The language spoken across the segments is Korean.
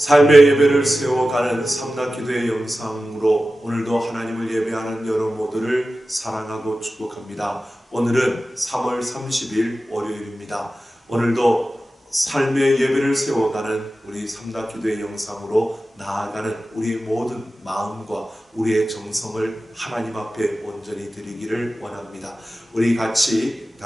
삶의 예배를 세워가는 삼각기도의 영상으로 오늘도 하나님을 예배하는 여러분 모두를 사랑하고 축복합니다. 오늘은 3월 30일 월요일입니다. 오늘도 삶의 예배를 세워가는 우리 삼각기도의 영상으로 나아가는 우리 모든 마음과 우리의 정성을 하나님 앞에 온전히 드리기를 원합니다. 우리 다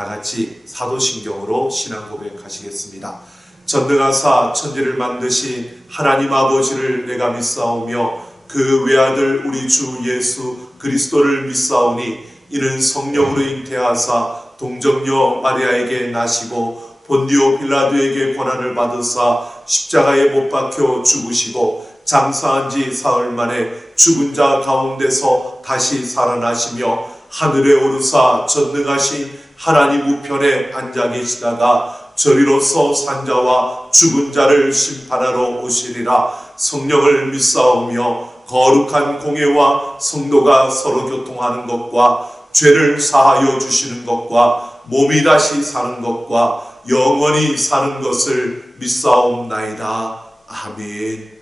같이 사도신경으로 신앙 고백하시겠습니다. 전능하사 천지를 만드신 하나님 아버지를 내가 믿사오며 그 외아들 우리 주 예수 그리스도를 믿사오니 이는 성령으로 잉태하사 동정녀 마리아에게 나시고 본디오 빌라도에게 고난을 받으사 십자가에 못 박혀 죽으시고 장사한 지 사흘 만에 죽은 자 가운데서 다시 살아나시며 하늘에 오르사 전능하신 하나님 우편에 앉아 계시다가 저리로서 산자와 죽은 자를 심판하러 오시리라. 성령을 믿사오며 거룩한 공예와 성도가 서로 교통하는 것과 죄를 사하여 주시는 것과 몸이 다시 사는 것과 영원히 사는 것을 믿사옵나이다. 아멘.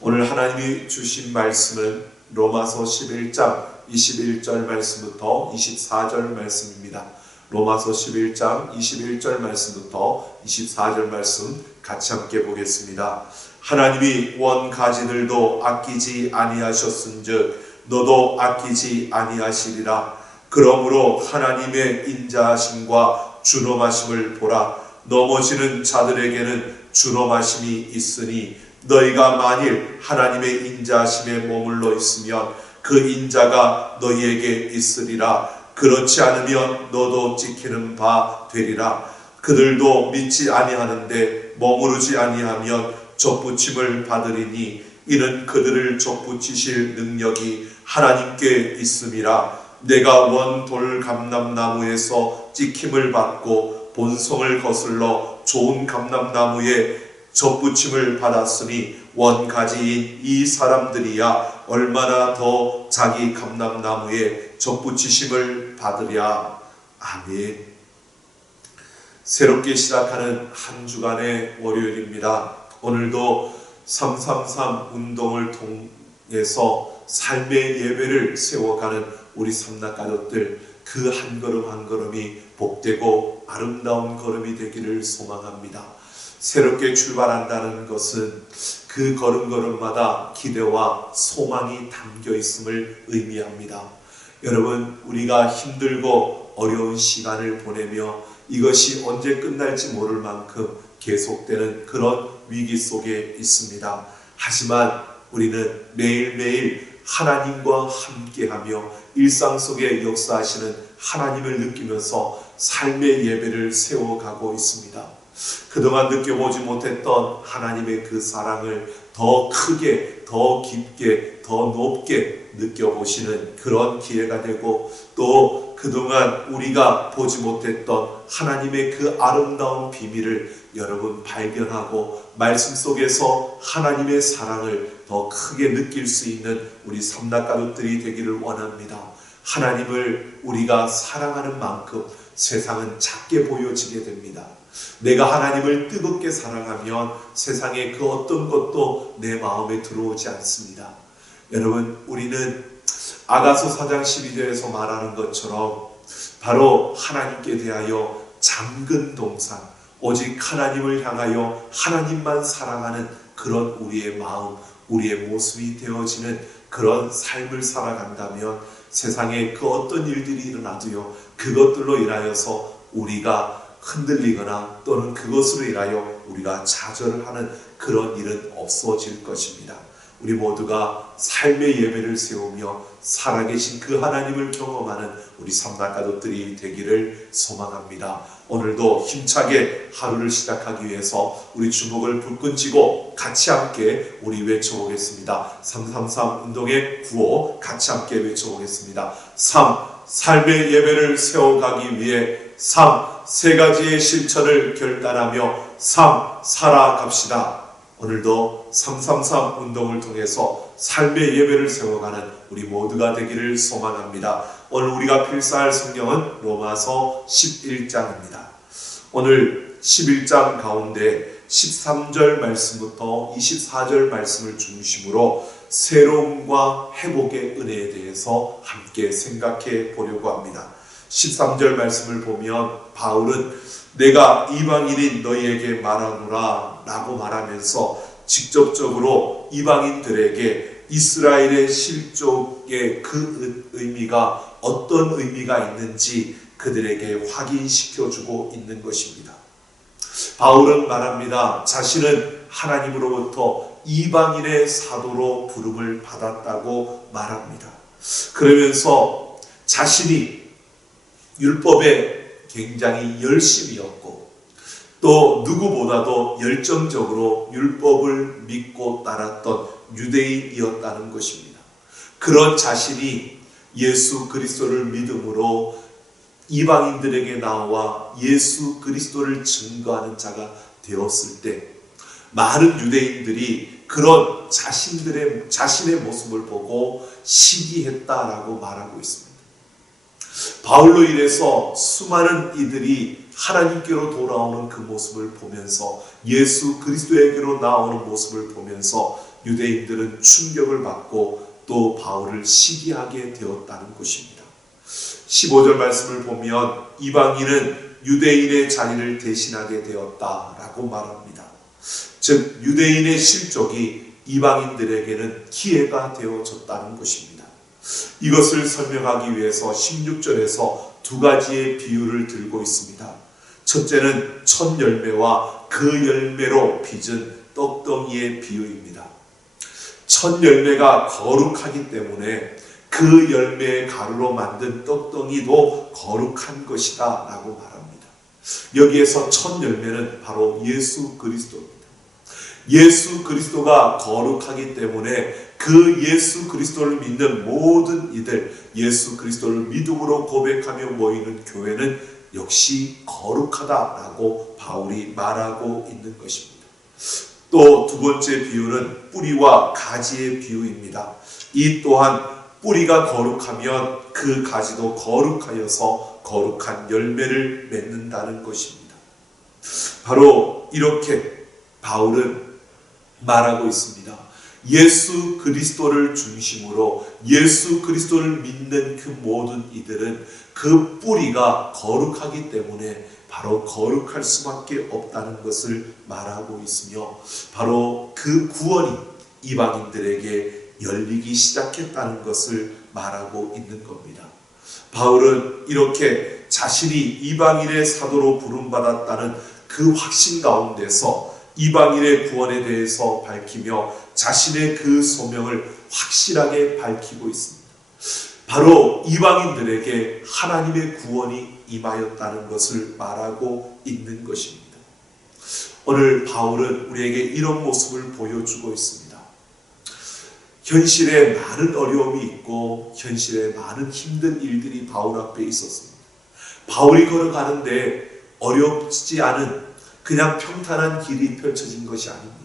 오늘 하나님이 주신 말씀은 로마서 11장 21절 말씀부터 24절 말씀입니다. 로마서 11장 21절 말씀부터 24절 말씀 같이 함께 보겠습니다. 하나님이 원가지들도 아끼지 아니하셨은즉 너도 아끼지 아니하시리라. 그러므로 하나님의 인자하심과 준엄하심을 보라. 넘어지는 자들에게는 준엄하심이 있으니 너희가 만일 하나님의 인자하심에 머물러 있으면 그 인자가 너희에게 있으리라. 그렇지 않으면 너도 지키는 바 되리라. 그들도 믿지 아니하는데 머무르지 아니하면 접붙임을 받으리니 이는 그들을 접붙이실 능력이 하나님께 있음이라. 내가 원 돌감람나무에서 찍힘을 받고 본성을 거슬러 좋은 감람나무에 접붙임을 받았으니 원가지인 이 사람들이야 얼마나 더 자기 감람나무에 접붙이심을 받으랴. 아멘. 새롭게 시작하는 한 주간의 월요일입니다. 오늘도 333 운동을 통해서 삶의 예배를 세워가는 우리 삼락가족들 그 한 걸음 한 걸음이 복되고 아름다운 걸음이 되기를 소망합니다. 새롭게 출발한다는 것은 그 걸음걸음마다 기대와 소망이 담겨 있음을 의미합니다. 여러분, 우리가 힘들고 어려운 시간을 보내며 이것이 언제 끝날지 모를 만큼 계속되는 그런 위기 속에 있습니다. 하지만 우리는 매일매일 하나님과 함께하며 일상 속에 역사하시는 하나님을 느끼면서 삶의 예배를 세워가고 있습니다. 그동안 느껴보지 못했던 하나님의 그 사랑을 더 크게, 더 깊게, 더 높게 느껴보시는 그런 기회가 되고 또 그동안 우리가 보지 못했던 하나님의 그 아름다운 비밀을 여러분 발견하고 말씀 속에서 하나님의 사랑을 더 크게 느낄 수 있는 우리 삼락가족들이 되기를 원합니다. 하나님을 우리가 사랑하는 만큼 세상은 작게 보여지게 됩니다. 내가 하나님을 뜨겁게 사랑하면 세상의 그 어떤 것도 내 마음에 들어오지 않습니다. 여러분, 우리는 아가서 4장 12절에서 말하는 것처럼 바로 하나님께 대하여 잠근 동상, 오직 하나님을 향하여 하나님만 사랑하는 그런 우리의 마음, 우리의 모습이 되어지는 그런 삶을 살아간다면 세상에 그 어떤 일들이 일어나도요, 그것들로 인하여서 우리가 흔들리거나 또는 그것으로 인하여 우리가 좌절을 하는 그런 일은 없어질 것입니다. 우리 모두가 삶의 예배를 세우며 살아계신 그 하나님을 경험하는 우리 삼락가족들이 되기를 소망합니다. 오늘도 힘차게 하루를 시작하기 위해서 우리 주먹을 불끈 쥐고 같이 함께 우리 외쳐보겠습니다. 333 운동의 구호 같이 함께 외쳐보겠습니다. 3. 삶의 예배를 세워가기 위해 세 가지의 실천을 결단하며 살아갑시다. 오늘도 333 운동을 통해서 삶의 예배를 세워가는 우리 모두가 되기를 소망합니다. 오늘 우리가 필사할 성경은 로마서 11장입니다. 오늘 11장 가운데 13절 말씀부터 24절 말씀을 중심으로 새로움과 회복의 은혜에 대해서 함께 생각해 보려고 합니다. 13절 말씀을 보면 바울은 내가 이방인인 너희에게 말하노라 라고 말하면서 직접적으로 이방인들에게 이스라엘의 실족의 그 의미가 어떤 의미가 있는지 그들에게 확인시켜주고 있는 것입니다. 바울은 말합니다. 자신은 하나님으로부터 이방인의 사도로 부름을 받았다고 말합니다. 그러면서 자신이 율법에 굉장히 열심이었고 또 누구보다도 열정적으로 율법을 믿고 따랐던 유대인이었다는 것입니다. 그런 자신이 예수 그리스도를 믿음으로 이방인들에게 나와 예수 그리스도를 증거하는 자가 되었을 때 많은 유대인들이 그런 자신의 모습을 보고 시기했다라고 말하고 있습니다. 바울로 인해서 수많은 이들이 하나님께로 돌아오는 그 모습을 보면서 예수 그리스도에게로 나오는 모습을 보면서 유대인들은 충격을 받고 또 바울을 시기하게 되었다는 것입니다. 15절 말씀을 보면 이방인은 유대인의 자리를 대신하게 되었다라고 말합니다. 즉 유대인의 실족이 이방인들에게는 기회가 되어졌다는 것입니다. 이것을 설명하기 위해서 16절에서 두 가지의 비유를 들고 있습니다. 첫째는 첫 열매와 그 열매로 빚은 떡덩이의 비유입니다. 첫 열매가 거룩하기 때문에 그 열매의 가루로 만든 떡덩이도 거룩한 것이다 라고 말합니다. 여기에서 첫 열매는 바로 예수 그리스도입니다. 예수 그리스도가 거룩하기 때문에 그 예수 그리스도를 믿는 모든 이들, 예수 그리스도를 믿음으로 고백하며 모이는 교회는 역시 거룩하다라고 바울이 말하고 있는 것입니다. 또 두 번째 비유는 뿌리와 가지의 비유입니다. 이 또한 뿌리가 거룩하면 그 가지도 거룩하여서 거룩한 열매를 맺는다는 것입니다. 바로 이렇게 바울은 말하고 있습니다. 예수 그리스도를 중심으로 예수 그리스도를 믿는 그 모든 이들은 그 뿌리가 거룩하기 때문에 바로 거룩할 수밖에 없다는 것을 말하고 있으며 바로 그 구원이 이방인들에게 열리기 시작했다는 것을 말하고 있는 겁니다. 바울은 이렇게 자신이 이방인의 사도로 부름받았다는 그 확신 가운데서 이방인의 구원에 대해서 밝히며 자신의 그 소명을 확실하게 밝히고 있습니다. 바로 이방인들에게 하나님의 구원이 임하였다는 것을 말하고 있는 것입니다. 오늘 바울은 우리에게 이런 모습을 보여주고 있습니다. 현실에 많은 어려움이 있고 현실에 많은 힘든 일들이 바울 앞에 있었습니다. 바울이 걸어가는데 어렵지 않은 그냥 평탄한 길이 펼쳐진 것이 아닙니다.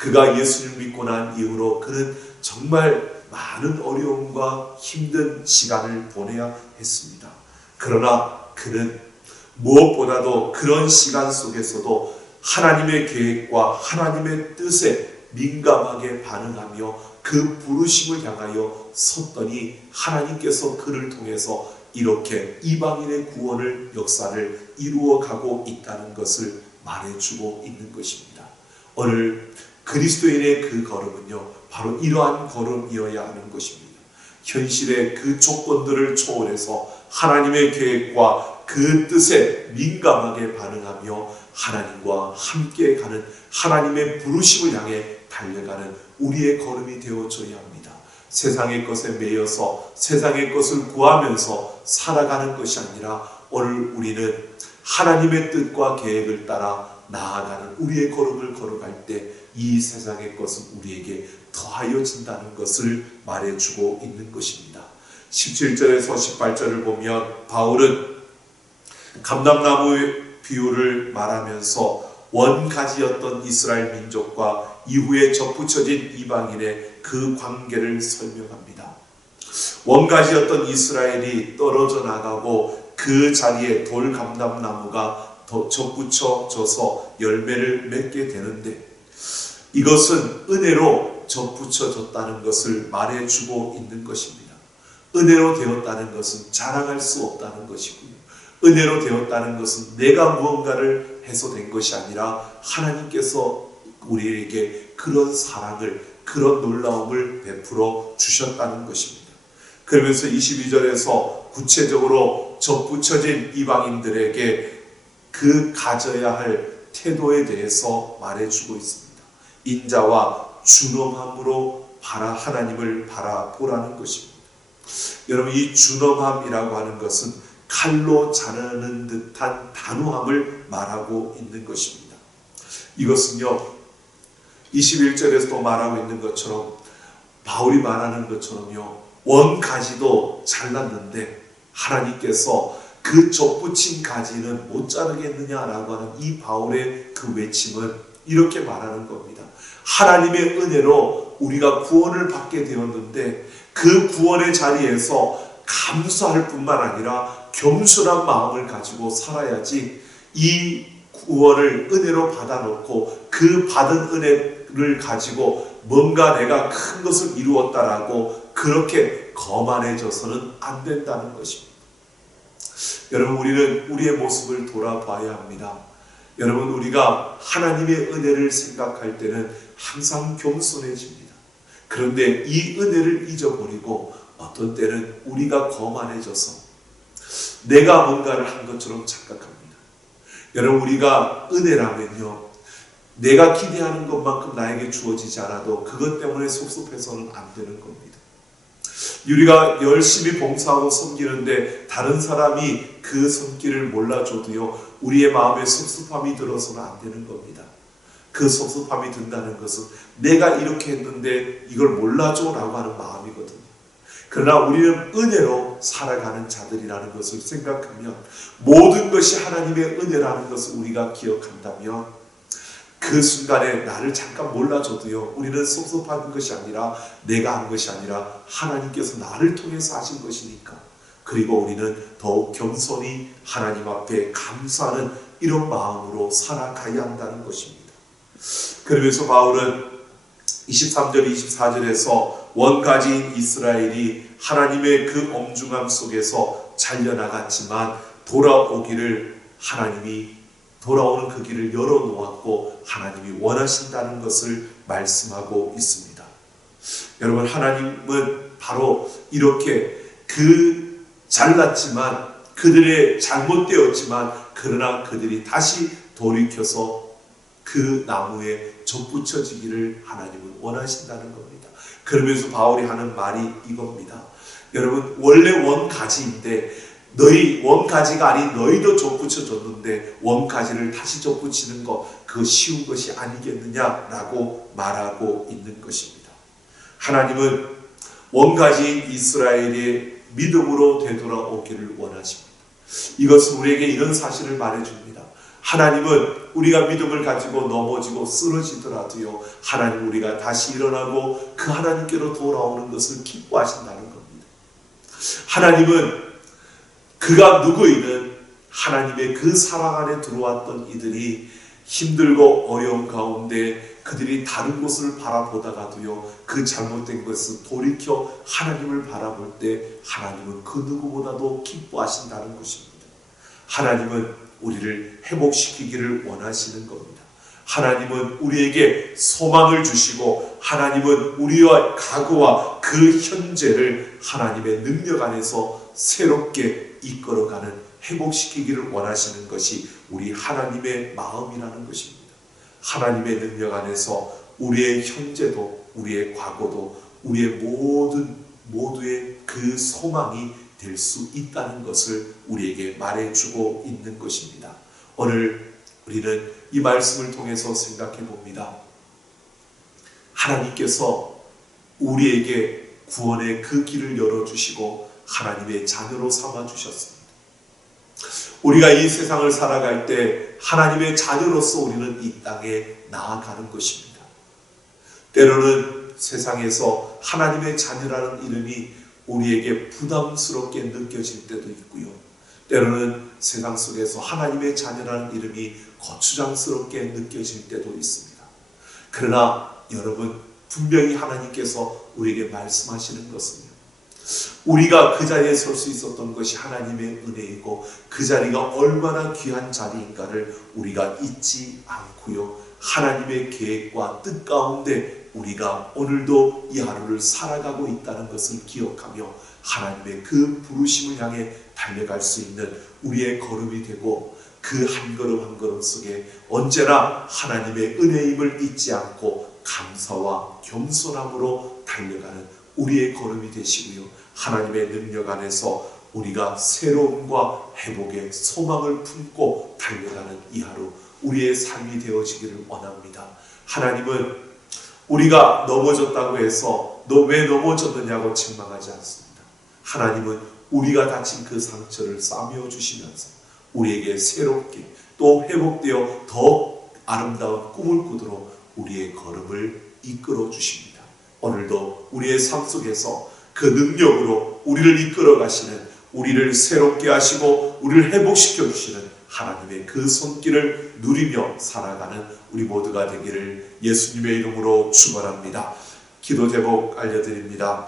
그가 예수를 믿고 난 이후로 그는 정말 많은 어려움과 힘든 시간을 보내야 했습니다. 그러나 그는 무엇보다도 그런 시간 속에서도 하나님의 계획과 하나님의 뜻에 민감하게 반응하며 그 부르심을 향하여 섰더니 하나님께서 그를 통해서 이렇게 이방인의 구원을 역사를 이루어가고 있다는 것을 말해주고 있는 것입니다. 오늘 그리스도인의 그 걸음은요, 바로 이러한 걸음이어야 하는 것입니다. 현실의 그 조건들을 초월해서 하나님의 계획과 그 뜻에 민감하게 반응하며 하나님과 함께 가는 하나님의 부르심을 향해 달려가는 우리의 걸음이 되어줘야 합니다. 세상의 것에 매여서 세상의 것을 구하면서 살아가는 것이 아니라 오늘 우리는 하나님의 뜻과 계획을 따라 나아가는 우리의 걸음을 걸어갈 때 이 세상의 것은 우리에게 더하여진다는 것을 말해주고 있는 것입니다. 17절에서 18절을 보면 바울은 감람나무의 비유를 말하면서 원가지였던 이스라엘 민족과 이후에 접붙여진 이방인의 그 관계를 설명합니다. 원가지였던 이스라엘이 떨어져 나가고 그 자리에 돌감람나무가 더 접붙여져서 열매를 맺게 되는데, 이것은 은혜로 접붙여졌다는 것을 말해주고 있는 것입니다. 은혜로 되었다는 것은 자랑할 수 없다는 것이고요. 은혜로 되었다는 것은 내가 무언가를 해서 된 것이 아니라 하나님께서 우리에게 그런 사랑을, 그런 놀라움을 베풀어 주셨다는 것입니다. 그러면서 22절에서 구체적으로 접붙여진 이방인들에게 그 가져야 할 태도에 대해서 말해주고 있습니다. 인자와 준엄함으로 하나님을 바라보라는 것입니다. 여러분, 이 준엄함이라고 하는 것은 칼로 자르는 듯한 단호함을 말하고 있는 것입니다. 이것은요, 21절에서도 말하고 있는 것처럼, 바울이 말하는 것처럼요, 원가지도 잘랐는데 하나님께서 그 접붙인 가지는 못 자르겠느냐라고 하는 이 바울의 그 외침은 이렇게 말하는 겁니다. 하나님의 은혜로 우리가 구원을 받게 되었는데 그 구원의 자리에서 감사할 뿐만 아니라 겸손한 마음을 가지고 살아야지, 이 구원을 은혜로 받아놓고 그 받은 은혜를 가지고 뭔가 내가 큰 것을 이루었다라고 그렇게 거만해져서는 안 된다는 것입니다. 여러분, 우리는 우리의 모습을 돌아봐야 합니다. 여러분, 우리가 하나님의 은혜를 생각할 때는 항상 겸손해집니다. 그런데 이 은혜를 잊어버리고 어떤 때는 우리가 거만해져서 내가 뭔가를 한 것처럼 착각합니다. 여러분, 우리가 은혜라면요, 내가 기대하는 것만큼 나에게 주어지지 않아도 그것 때문에 섭섭해서는 안 되는 겁니다. 우리가 열심히 봉사하고 섬기는데 다른 사람이 그 손길을 몰라줘도요, 우리의 마음에 섭섭함이 들어서는 안 되는 겁니다. 그 섭섭함이 든다는 것은 내가 이렇게 했는데 이걸 몰라줘라고 하는 마음이거든요. 그러나 우리는 은혜로 살아가는 자들이라는 것을 생각하면, 모든 것이 하나님의 은혜라는 것을 우리가 기억한다면, 그 순간에 나를 잠깐 몰라줘도요, 우리는 섭섭한 것이 아니라, 내가 한 것이 아니라 하나님께서 나를 통해서 하신 것이니까, 그리고 우리는 더욱 겸손히 하나님 앞에 감사하는 이런 마음으로 살아가야 한다는 것입니다. 그러면서 바울은 23절 24절에서 원가지인 이스라엘이 하나님의 그 엄중함 속에서 잘려나갔지만 돌아오는 그 길을 열어놓았고 하나님이 원하신다는 것을 말씀하고 있습니다. 여러분, 하나님은 바로 이렇게 잘났지만, 그들의 잘못되었지만, 그러나 그들이 다시 돌이켜서 그 나무에 접붙여지기를 하나님은 원하신다는 겁니다. 그러면서 바울이 하는 말이 이겁니다. 여러분, 원래 원가지인데 너희 원가지가 아닌 너희도 접붙여졌는데 원가지를 다시 접붙이는 것, 그거 쉬운 것이 아니겠느냐라고 말하고 있는 것입니다. 하나님은 원가지인 이스라엘의 믿음으로 되돌아오기를 원하십니다. 이것은 우리에게 이런 사실을 말해줍니다. 하나님은 우리가 믿음을 가지고 넘어지고 쓰러지더라도요, 하나님 우리가 다시 일어나고 그 하나님께로 돌아오는 것을 기뻐하신다는 겁니다. 하나님은 그가 누구이든 하나님의 그 사랑 안에 들어왔던 이들이 힘들고 어려운 가운데 그들이 다른 곳을 바라보다가도요, 그 잘못된 것을 돌이켜 하나님을 바라볼 때 하나님은 그 누구보다도 기뻐하신다는 것입니다. 하나님은 우리를 회복시키기를 원하시는 겁니다. 하나님은 우리에게 소망을 주시고, 하나님은 우리와 과거와 그 현재를 하나님의 능력 안에서 새롭게 이끌어가는, 회복시키기를 원하시는 것이 우리 하나님의 마음이라는 것입니다. 하나님의 능력 안에서 우리의 현재도, 우리의 과거도, 우리의 모두의 그 소망이 될 수 있다는 것을 우리에게 말해주고 있는 것입니다. 오늘 우리는 이 말씀을 통해서 생각해 봅니다. 하나님께서 우리에게 구원의 그 길을 열어주시고 하나님의 자녀로 삼아주셨습니다. 우리가 이 세상을 살아갈 때 하나님의 자녀로서 우리는 이 땅에 나아가는 것입니다. 때로는 세상에서 하나님의 자녀라는 이름이 우리에게 부담스럽게 느껴질 때도 있고요. 때로는 세상 속에서 하나님의 자녀라는 이름이 거추장스럽게 느껴질 때도 있습니다. 그러나 여러분, 분명히 하나님께서 우리에게 말씀하시는 것은요, 우리가 그 자리에 설 수 있었던 것이 하나님의 은혜이고 그 자리가 얼마나 귀한 자리인가를 우리가 잊지 않고요, 하나님의 계획과 뜻 가운데 우리가 오늘도 이 하루를 살아가고 있다는 것을 기억하며 하나님의 그 부르심을 향해 달려갈 수 있는 우리의 걸음이 되고, 그 한 걸음 한 걸음 속에 언제나 하나님의 은혜임을 잊지 않고 감사와 겸손함으로 달려가는 우리의 걸음이 되시고요, 하나님의 능력 안에서 우리가 새로움과 회복의 소망을 품고 달려가는 이 하루 우리의 삶이 되어지기를 원합니다. 하나님은 우리가 넘어졌다고 해서 너 왜 넘어졌느냐고 책망하지 않습니다. 하나님은 우리가 다친 그 상처를 싸매어 주시면서 우리에게 새롭게 또 회복되어 더 아름다운 꿈을 꾸도록 우리의 걸음을 이끌어 주십니다. 오늘도 우리의 삶 속에서 그 능력으로 우리를 이끌어 가시는, 우리를 새롭게 하시고 우리를 회복시켜 주시는 하나님의 그 손길을 누리며 살아가는 우리 모두가 되기를 예수님의 이름으로 축원합니다. 기도 제목 알려드립니다.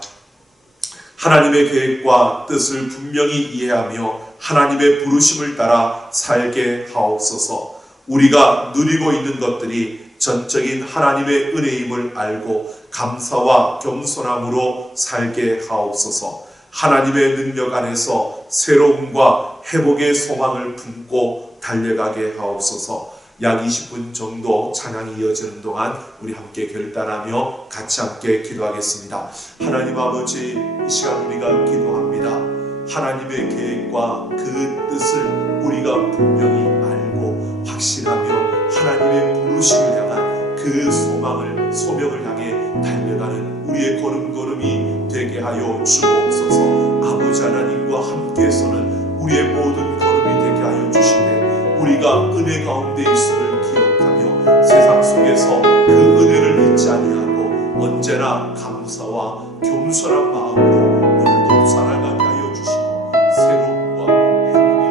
하나님의 계획과 뜻을 분명히 이해하며 하나님의 부르심을 따라 살게 하옵소서. 우리가 누리고 있는 것들이 전적인 하나님의 은혜임을 알고 감사와 겸손함으로 살게 하옵소서. 하나님의 능력 안에서 새로움과 회복의 소망을 품고 달려가게 하옵소서. 약 20분 정도 찬양이 이어지는 동안 우리 함께 결단하며 같이 함께 기도하겠습니다. 하나님 아버지, 이 시간 우리가 기도합니다. 하나님의 계획과 그 뜻을 우리가 분명히 알고 확신하며 하나님의 부르심을 향한 그 소명을 향해 달려가는 우리의 걸음걸음이 되게 하여 주옵소서. 아버지 하나님과 함께해서는 우리의 모든 걸음이 되게 하여 주시되, 우리가 은혜 가운데 있음을 기억하며 세상 속에서 그 은혜를 잊지 아니하고 언제나 감사와 겸손한 마음으로 오늘도 살아가게 하여 주시고 새로움과 회복의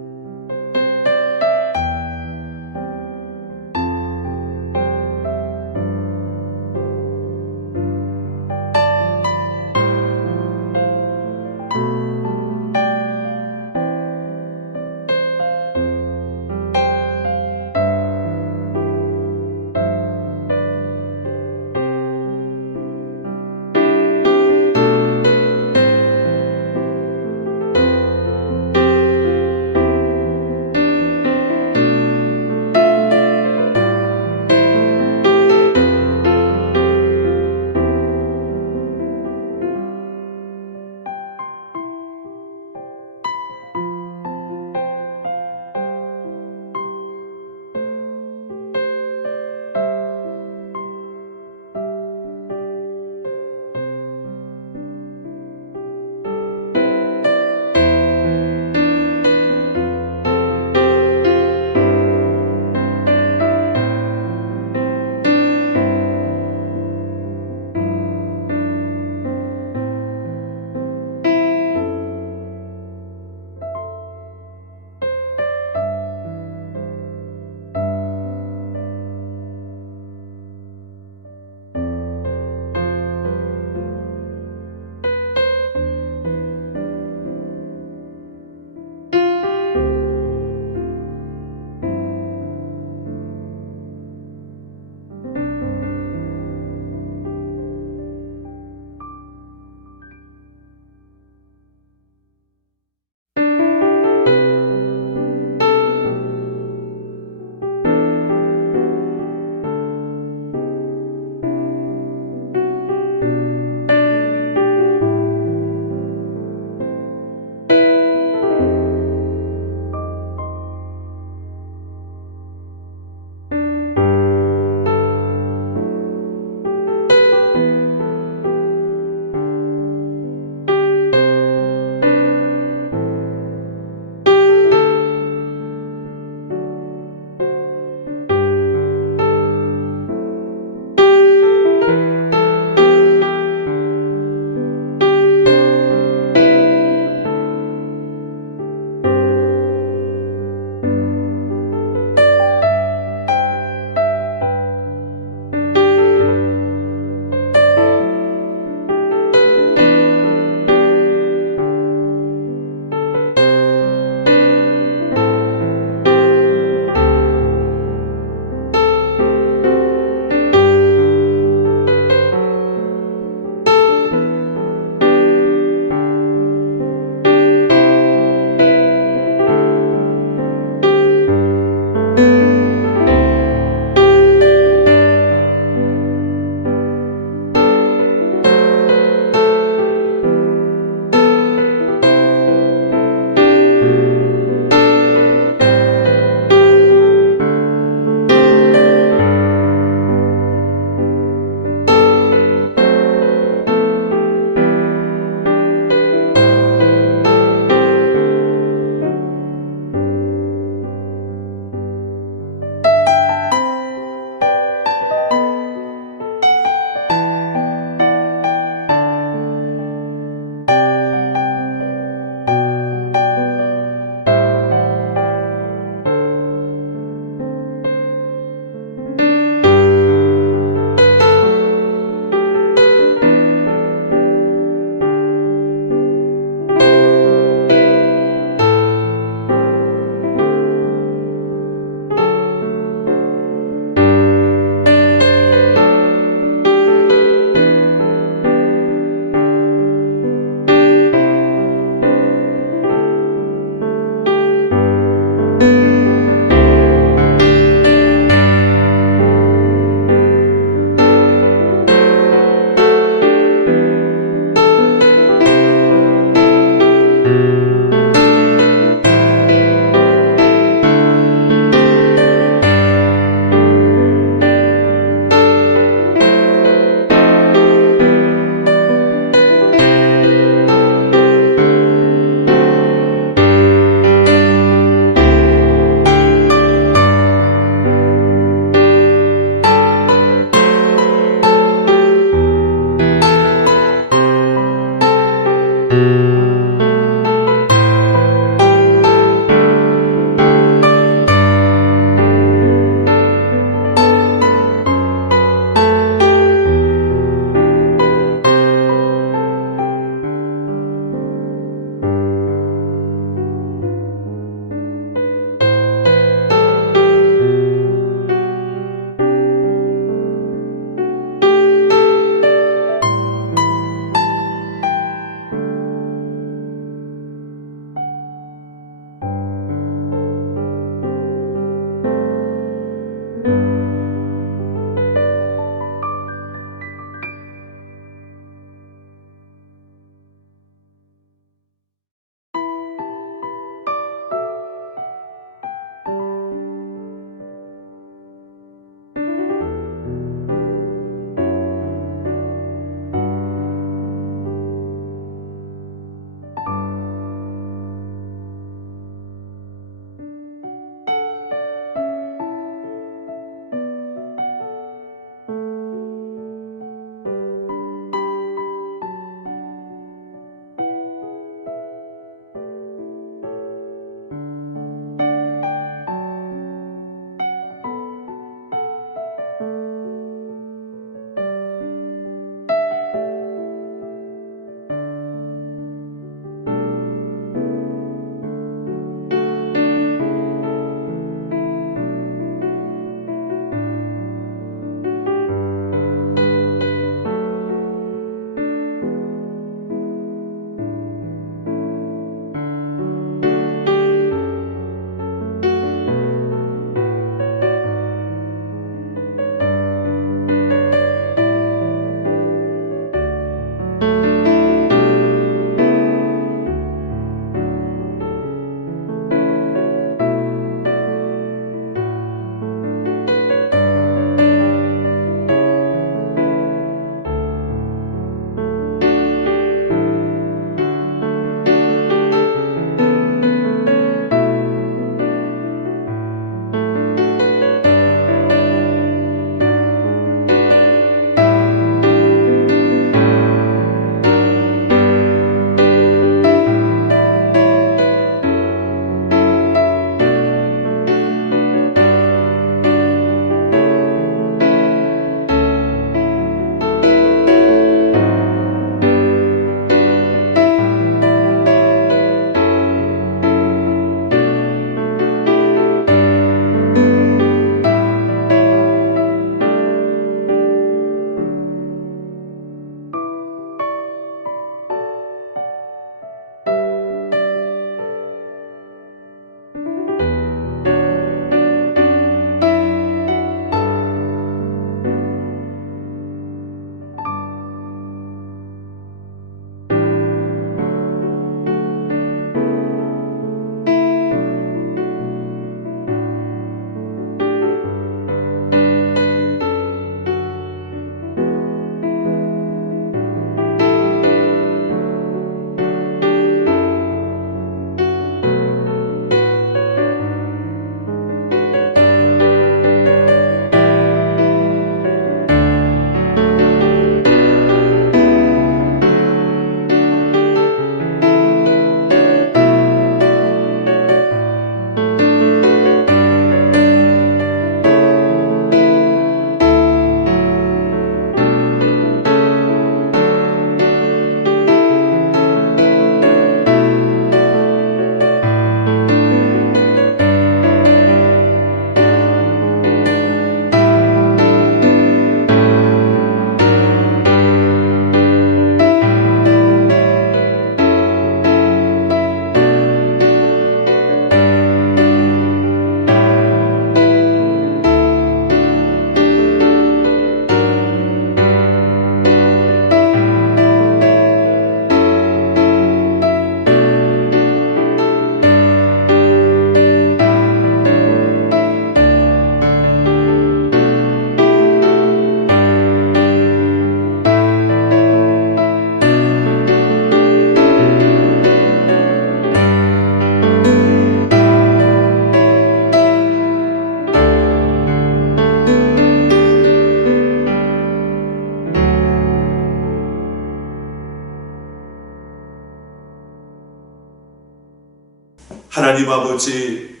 하나님 아버지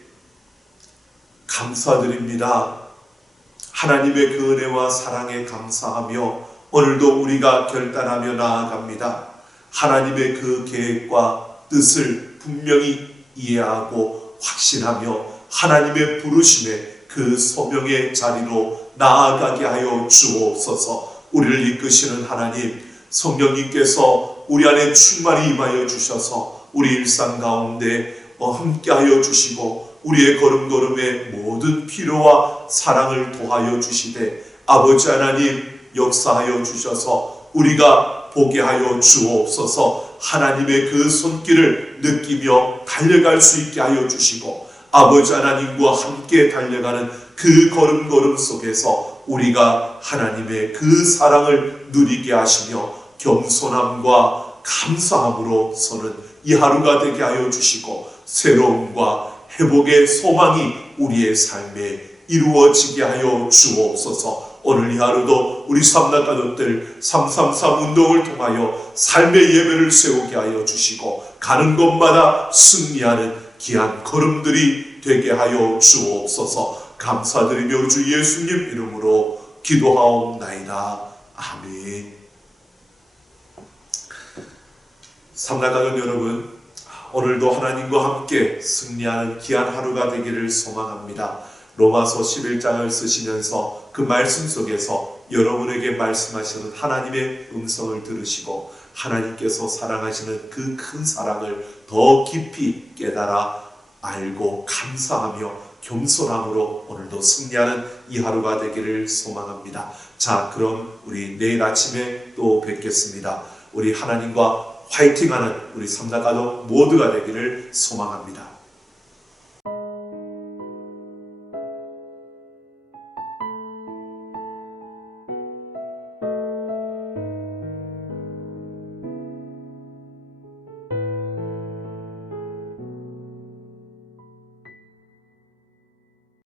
감사드립니다. 하나님의 그 은혜와 사랑에 감사하며 오늘도 우리가 결단하며 나아갑니다. 하나님의 그 계획과 뜻을 분명히 이해하고 확신하며 하나님의 부르심에 그 소명의 자리로 나아가게 하여 주옵소서. 우리를 이끄시는 하나님, 성령님께서 우리 안에 충만히 임하여 주셔서 우리 일상 가운데 함께하여 주시고 우리의 걸음걸음에 모든 필요와 사랑을 도하여 주시되 아버지 하나님 역사하여 주셔서 우리가 보게 하여 주옵소서. 하나님의 그 손길을 느끼며 달려갈 수 있게 하여 주시고 아버지 하나님과 함께 달려가는 그 걸음걸음 속에서 우리가 하나님의 그 사랑을 누리게 하시며 겸손함과 감사함으로 서는 이 하루가 되게 하여 주시고 새로움과 회복의 소망이 우리의 삶에 이루어지게 하여 주옵소서. 오늘 이 하루도 우리 삼나 가족들 333 운동을 통하여 삶의 예배를 세우게 하여 주시고 가는 곳마다 승리하는 귀한 걸음들이 되게 하여 주옵소서. 감사드리며 우리 주 예수님 이름으로 기도하옵나이다. 아멘. 삼나 가족 여러분, 오늘도 하나님과 함께 승리하는 귀한 하루가 되기를 소망합니다. 로마서 11장을 쓰시면서 그 말씀 속에서 여러분에게 말씀하시는 하나님의 음성을 들으시고 하나님께서 사랑하시는 그 큰 사랑을 더 깊이 깨달아 알고 감사하며 겸손함으로 오늘도 승리하는 이 하루가 되기를 소망합니다. 자, 그럼 우리 내일 아침에 또 뵙겠습니다. 우리 하나님과 화이팅하는 우리 삼나 가족 모두가 되기를 소망합니다.